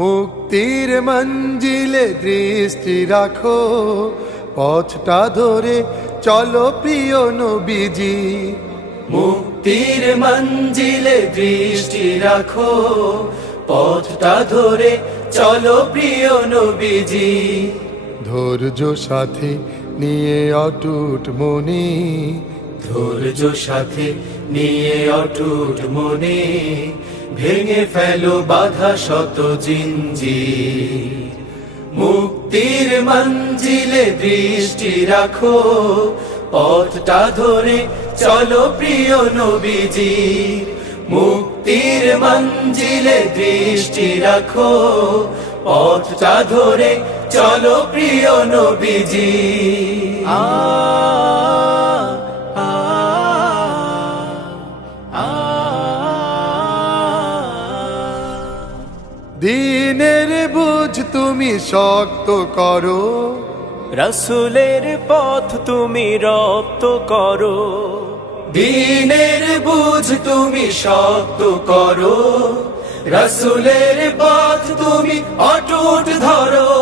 মুক্তির মঞ্জিলে দৃষ্টি রাখো, পথটা ধরে চলো প্রিয় নবীজি। মুক্তির মঞ্জিলে দৃষ্টি রাখো, পথটা ধরে চলো প্রিয় নবীজি। ধৈর্য সাথে নিয়ে অটুট মনে, ধৈর্য সাথে নিয়ে অটুট মনে ভেঙে ফেলো বাধা শত জিঞ্জি মুক্তির মঞ্জিলে দৃষ্টি রাখো, পথটা ধরে চলো প্রিয় নবীজি মুক্তির মঞ্জিলে দৃষ্টি রাখো, পথটা ধরে চলো প্রিয় নবীজি আ দিনের বুঝ তুমি শক্ত করো। রসুলের পথ তুমি রপ্ত করো। দিনের বুঝ তুমি শক্ত করো। রসুলের পথ তুমি অটুট ধরো।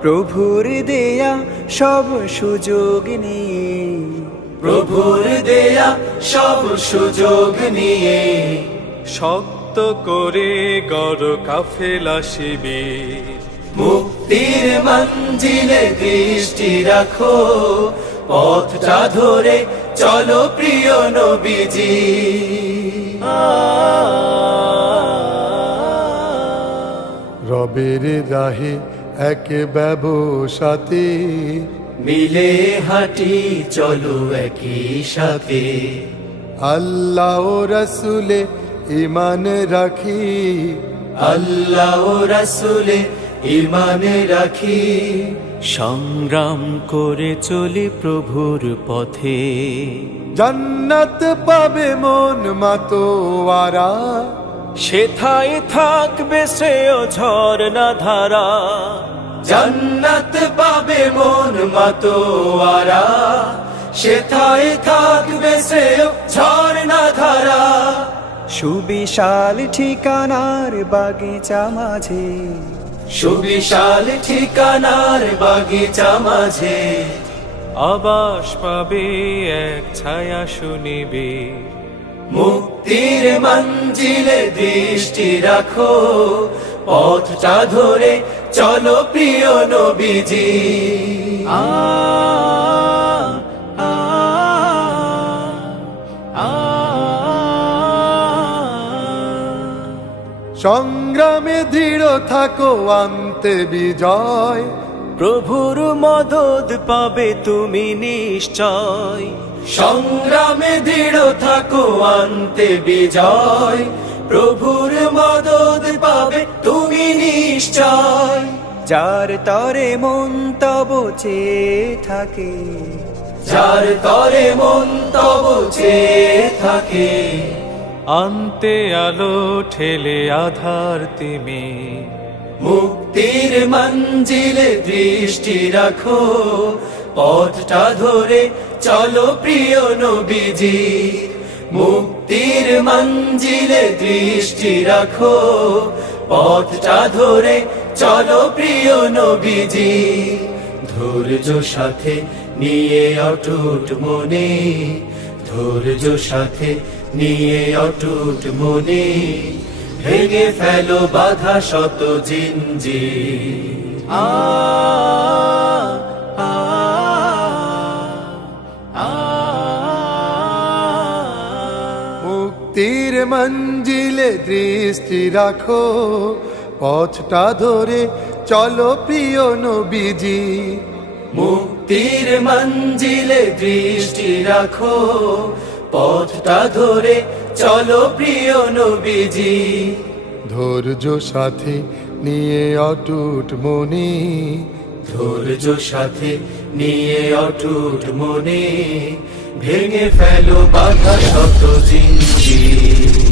প্রভুর দেয়া সব সুযোগ নিয়ে। প্রভুর দেয়া সব সুযোগ নিয়ে। শক্ত করে গড় কাফেলা শিবির। মুক্তির মঞ্জিলে দৃষ্টি রাখো পথটা ধরে চলো প্রিয় নবীজি। রবের রাহে এক ব্যবসাতে মিলে হাঁটি চলো একই সাথে। আল্লাহ রসুলে ইমান রাখি। আল্লাহ ও রাসুলে ইমানে রাখি। সংগ্রাম করে চলি প্রভুর পথে। জান্নাত পাবে মন মাতোয়ারা। সেথায় থাকবে শ্রেয় ঝর্ণা ধারা। জান্নাত পাবে মন মাতোয়ারা। সেথায় থাকবে ঝর্ণা ধারা সুবিশাল ঠিকানার বাগিচা মাঝে। সুবিশাল ঠিকানার বাগিচা মাঝে। আবাস পাবে এক ছায়া শুনিবে। মুক্তির মঞ্জিলে দৃষ্টি রাখো। পথটা ধরে চলো প্রিয় নবীজি। আ সংগ্রামে দৃঢ় থাকো, আনতে বিজয়। প্রভুর মদদ পাবে তুমি নিশ্চয়। সংগ্রামে দৃঢ় থাকো, আনতে বিজয়। প্রভুর মদত পাবে তুমি নিশ্চয়। যার তরে মন তব থাকে। যার তরে মন তব থাকে। আনতে আলো ঠেলে আধার তিমি। মুক্তির মঞ্জিলে দৃষ্টি রাখো, পথটা ধরে চলো প্রিয় নবীজি। মুক্তির মঞ্জিলে দৃষ্টি রাখো, পথটা ধরে চলো প্রিয় নবীজি। ধৈর্য সাথে নিয়ে অটুট মনে, ধৈর্য সাথে নিয়ে অটুট মনে ভেঙে ফেলো বাধা শত জিঞ্জি আ। মুক্তির মঞ্জিলে দৃষ্টি রাখো পথটা ধরে চলো প্রিয় নবীজি। মুক্তির মঞ্জিলে দৃষ্টি রাখো পথটা ধরে চলো প্রিয় নবীজি। ধৈর্য সাথে নিয়ে অটুট মনে। ধৈর্য সাথে নিয়ে অটুট মনে। ভেঙে ফেলো বাধা শত আ